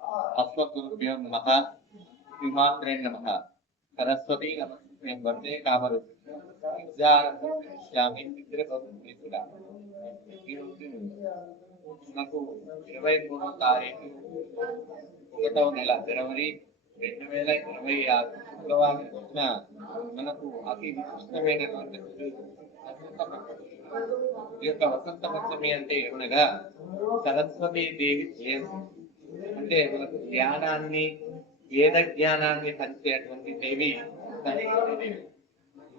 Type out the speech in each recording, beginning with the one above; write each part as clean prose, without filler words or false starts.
अस्मद्गुरुभ्यो नमः। श्रीमात्रे नमः। सरस्वती नमः वंदे कामरूपिणी मित्रभूमिका నాకు 23వ తారీఖు 1వ నెల జనవరి 2026 శుక్రవారం రోజున మనకు అతి విశిష్టమైనటువంటి ఈ యొక్క వసంత పంచమి అంటే ఏమనగా సరస్వతీ దేవి జయంతి. అంటే మనకు జ్ఞానాన్ని వేద జ్ఞానాన్ని పంచేటువంటి దేవి సరస్వతీ దేవి.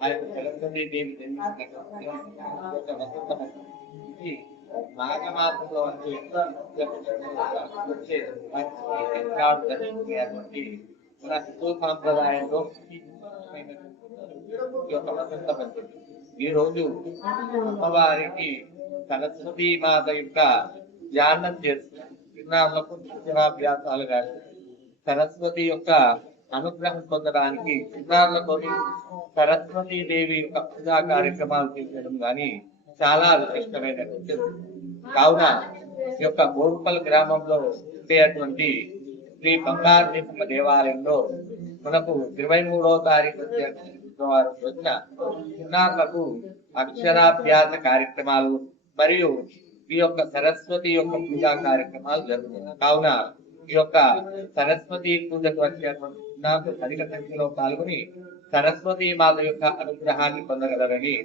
ఆ యొక్క సరస్వతీ దేవి జన్మించినటువంటి వసంత పంచమి మాఘమాసంలో వచ్చే మన హిందూ సాంప్రదాయంలో వసంత పంచమి. ఈ రోజు అమ్మవారికి సరస్వతీ మాత యొక్క ధ్యానం చేస్తున్నారు. చిన్నారులకు అక్షరాభ్యాసాలు కానీ సరస్వతి యొక్క అనుగ్రహం పొందడానికి చిన్నారులతో సరస్వతీ దేవి యొక్క పూజా కార్యక్రమాలు చేసేయడం కానీ చాలా విశిష్టమైనటువంటి. కావున ఈ యొక్క గోల్పల్ గ్రామంలో ఉండేటువంటి శ్రీ బంగారు దేవాలయంలో మనకు 23వ తారీఖు శుక్రవారం రోజున చిన్నారులకు అక్షరాభ్యాస కార్యక్రమాలు మరియు ఈ యొక్క సరస్వతి యొక్క పూజా కార్యక్రమాలు జరుగుతున్నాయి. కావున ఈ యొక్క సరస్వతి పూజకు వచ్చేటువంటి చిన్నారులు అధిక సంఖ్యలో పాల్గొని సరస్వతి మాత యొక్క అనుగ్రహాన్ని పొందగలరని